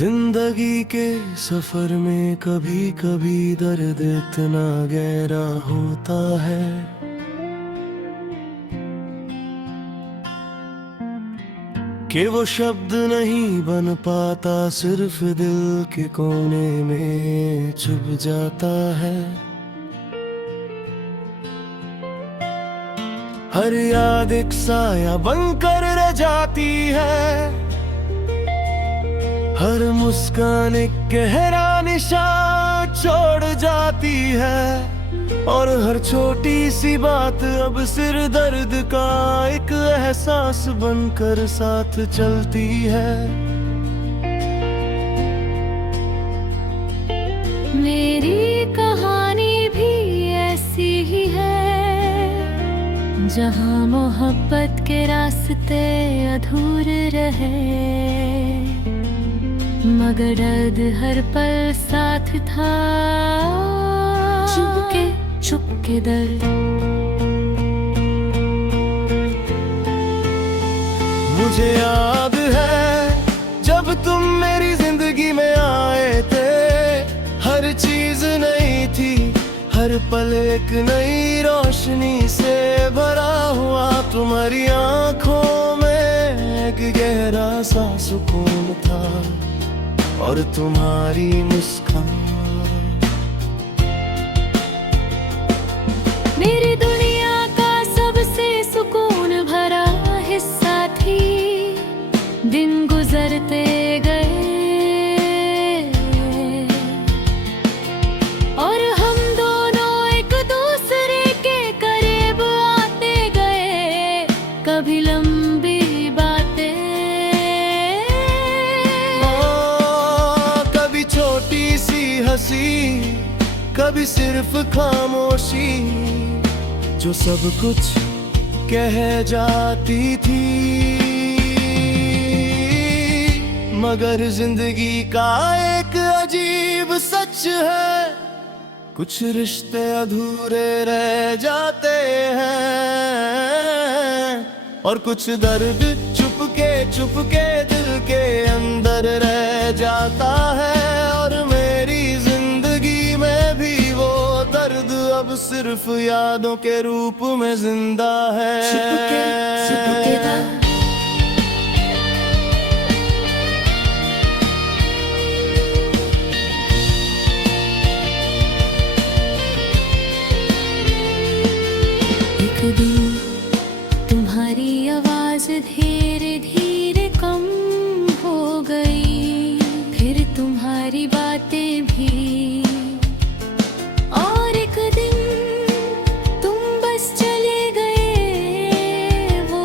जिंदगी के सफर में कभी कभी दर्द इतना गहरा होता है कि वो शब्द नहीं बन पाता, सिर्फ दिल के कोने में छुप जाता है। हर याद एक साया बनकर रह जाती है, हर मुस्कान एक गहरा निशान छोड़ जाती है, और हर छोटी सी बात अब सिर दर्द का एक एहसास बनकर साथ चलती है। मेरी कहानी भी ऐसी ही है, जहाँ मोहब्बत के रास्ते अधूरे रहे, मगर दर्द हर पल साथ था, चुपके दर्द। मुझे याद है जब तुम मेरी जिंदगी में आए थे, हर चीज नई थी, हर पल एक नई रोशनी से भरा हुआ। तुम्हारी आंखों में एक गहरा सा सुकून था, और तुम्हारी मुस्कान मेरी दुनिया का सबसे सुकून भरा हिस्सा थी। दिन गुजरते गए और हम दोनों एक दूसरे के करीब आते गए, कभी लंबी बातें, कभी छोटी सी हंसी, कभी सिर्फ खामोशी, जो सब कुछ कह जाती थी। मगर जिंदगी का एक अजीब सच है, कुछ रिश्ते अधूरे रह जाते हैं, और कुछ दर्द चुपके दिल के अंदर रह जाता है। और मेरी जिंदगी में भी वो दर्द अब सिर्फ यादों के रूप में जिंदा है। चुपके दर्द। एक दिन तुम्हारी आवाज धीरे धीरे कम हो गई, फिर तुम्हारी बातें भी, और एक दिन तुम बस चले गए वो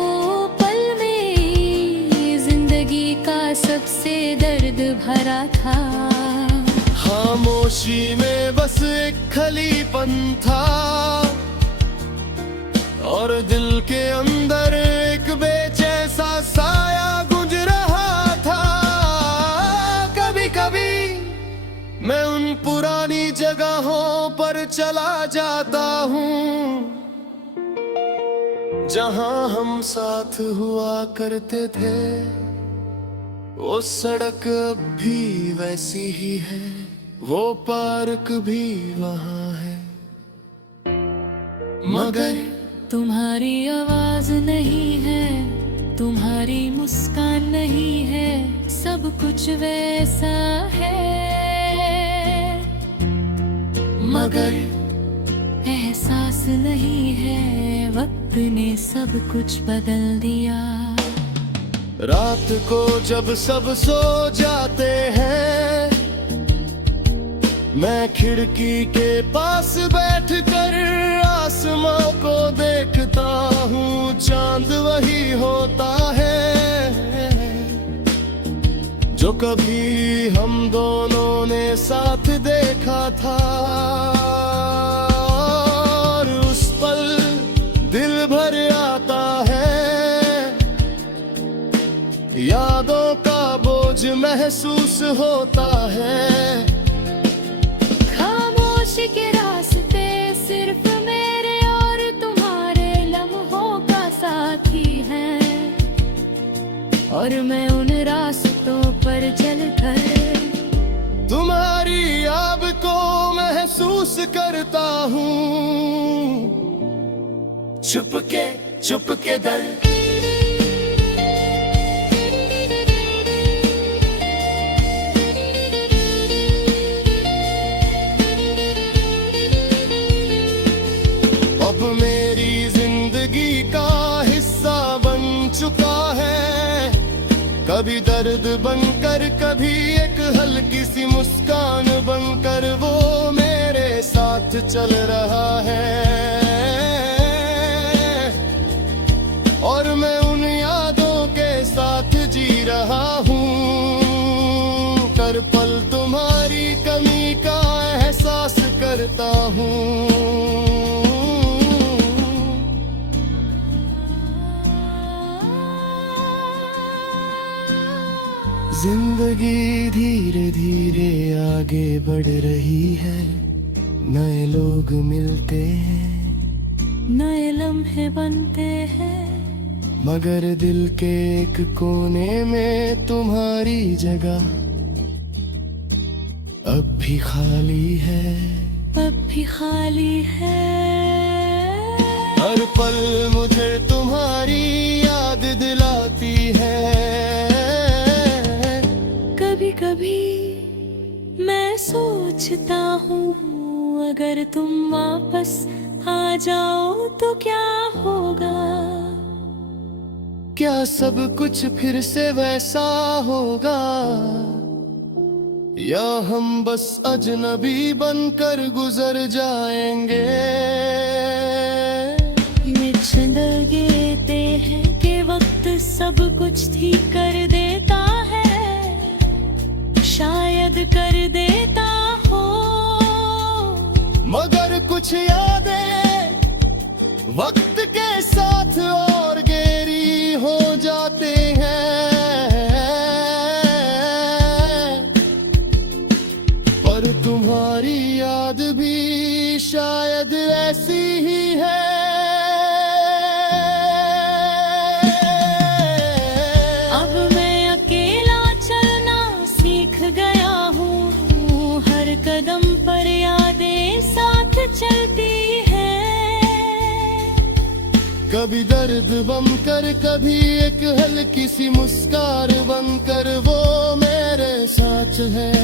पल में जिंदगी का सबसे दर्द भरा था। खामोशी में बस एक खलीपन था, और दिल के अंदर एक बेचैसा साया गुंज रहा था। कभी कभी मैं उन पुरानी जगहों पर चला जाता हूँ, जहाँ हम साथ हुआ करते थे। वो सड़क अब भी वैसी ही है, वो पार्क भी वहाँ है, मगर तुम्हारी आवाज नहीं है, तुम्हारी मुस्कान नहीं है, सब कुछ वैसा है, मगर एहसास नहीं है, वक्त ने सब कुछ बदल दिया। रात को जब सब सो जाते हैं, मैं खिड़की के पास बैठकर आसमां को देखता हूँ। चांद वही होता है जो कभी हम दोनों ने साथ देखा था, और उस पल दिल भर आता है, यादों का बोझ महसूस होता है। खामोशी के रास्ते सिर्फ मेरे और तुम्हारे लम्हों का साथी है, और मैं उन रास्तों पर चलकर महसूस करता हूँ। चुप के दर्द अब मेरी जिंदगी का हिस्सा बन चुका है। कभी दर्द बनकर, कभी एक हल्की सी मुस्कान बनकर वो मेरे साथ चल रहा है। और मैं उन यादों के साथ जी रहा हूँ। हर पल तुम्हारी कमी का एहसास करता हूँ। जिंदगी धीरे धीरे आगे बढ़ रही है। नए लोग मिलते हैं, नए लम्हे बनते हैं, मगर दिल के एक कोने में तुम्हारी जगह अब भी खाली है। अब भी खाली है। हर पल मुझे तुम्हारी याद दिलाती है। कभी कभी मैं सोचता हूँ अगर तुम वापस आ जाओ तो क्या होगा। क्या सब कुछ फिर से वैसा होगा, या हम बस अजनबी बनकर गुजर जाएंगे। कहते हैं कि वक्त सब कुछ ठीक कर देता है, शायद कर देता हो। मगर कुछ यादें वक्त के साथ और गहरी हो जाते हैं। पर तुम्हारी याद भी शायद ऐसी ही है। अब मैं अकेला चलना सीख गया हूँ। हर कदम पर यादें साथ चलती है। कभी दर्द बनकर, कभी एक हल्की सी मुस्कान बनकर वो मेरे साथ है।